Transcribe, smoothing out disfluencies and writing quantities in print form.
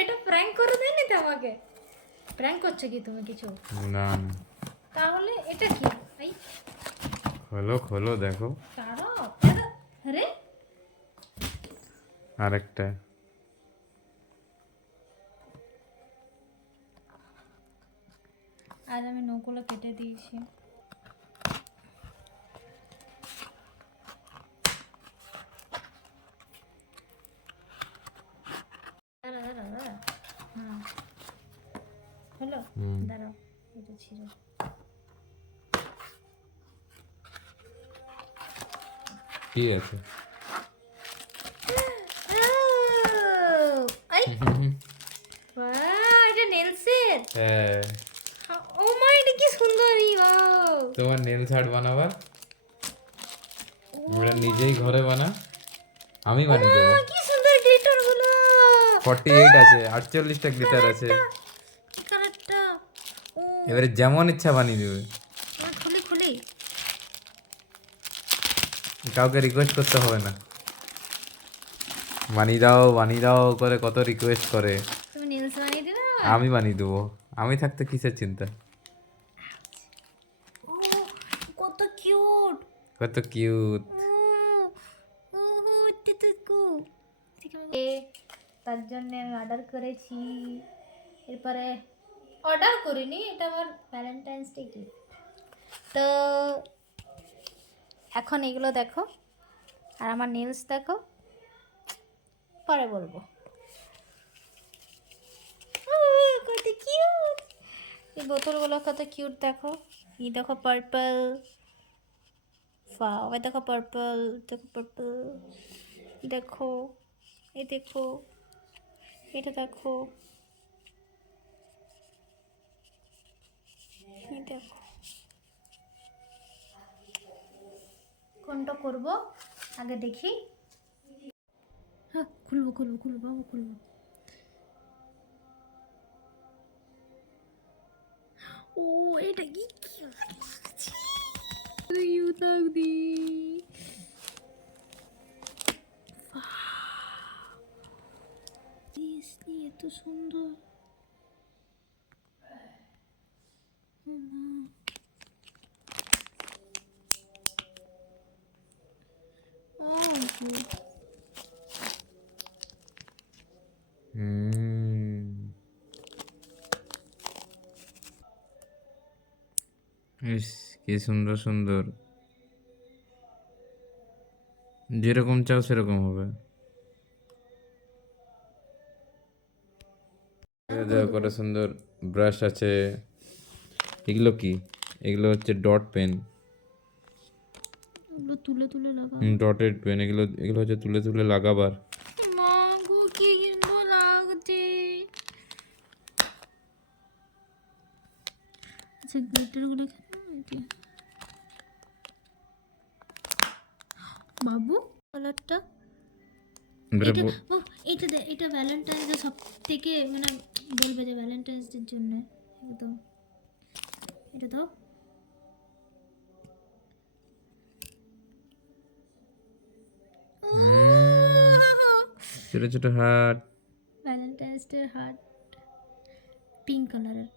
এটা প্র্যাঙ্ক করে দেয়নি তো আমাকে? প্র্যাঙ্ক করছো কি তুমি কিছু? না তাহলে এটা কি? এই খোলো খোলো দেখো কারো আরে আরেকটা। আজ আমি নৌকোগুলো কেটে দিয়েছি। দাঁড়া দাঁড়া দাঁড়া, হ্যাঁ হলো, দাঁড়াও এটা ছিল। কি আছে? এটা নেলসের। হ্যাঁ ও মা, এটা কি সুন্দর! ওয়াও, তোমার নেল আর্ট বানাবার, ওটা নিজেই ঘরে বানা, আমি বানিয়ে দেবো। কি সুন্দর গ্লিটার গুলো! 48 আছে, 48টা গ্লিটার আছে, কালারটা, ও এবারে যেমন ইচ্ছা বানিয়ে দেবে, খুলি খুলি। কাউকে রিকোয়েস্ট করতে হবে না। বানিয়ে দাও করে কত রিকোয়েস্ট করে, তুমি নেলস বানিয়ে দিবে? আমি বানিয়ে দেবো। আমি থাকতে কিসের চিন্তা। ও কত কিউট! কত কিউট। ও ও টিটকু, ঠিক আছে। তার জন্য আমি অর্ডার করেছি। এরপরে অর্ডার করিনি, এটা আমার ভ্যালেন্টাইন্স ডে গিফট। তো এখন এগুলো দেখো, আর আমার নেলস দেখো, পরে বলবো। কত কিউট! এই বোতলগুলো কত কিউট দেখো। এই দেখো পার্পল, ওয়াও, এই দেখো পার্পল, দেখো পার্পল, দেখো এই দেখো, এটা দেখো, এই দেখো। কোনটা করব আগে দেখি। হ্যাঁ খুলবো খুলবো খুলবো বাবু, খুলবো। ও এটা কি দি এত সুন্দর! ইস কি সুন্দর সুন্দর, যেরকম চাও সেরকম হবে। কত সুন্দর ব্রাশ আছে। এগুলো কি? এগুলো হচ্ছে ডট পেন, ওগুলো তুলে তুলে লাগাবো। Dotted pen. এগুলো এগুলো হচ্ছে তুলে তুলে লাগাবার। মা গো কি সুন্দর লাগছে! আচ্ছা গ্লিটার গুলো বাবু, কালারটা এটা, ও এটা দে, এটা ভ্যালেন্টাইন্স ডে সব থেকে মানে বলবে যে ভ্যালেন্টাইন্স ডের জন্য একদম। এটা দাও। ছোট ছোট heart. Valentine's day heart, pink কালারের।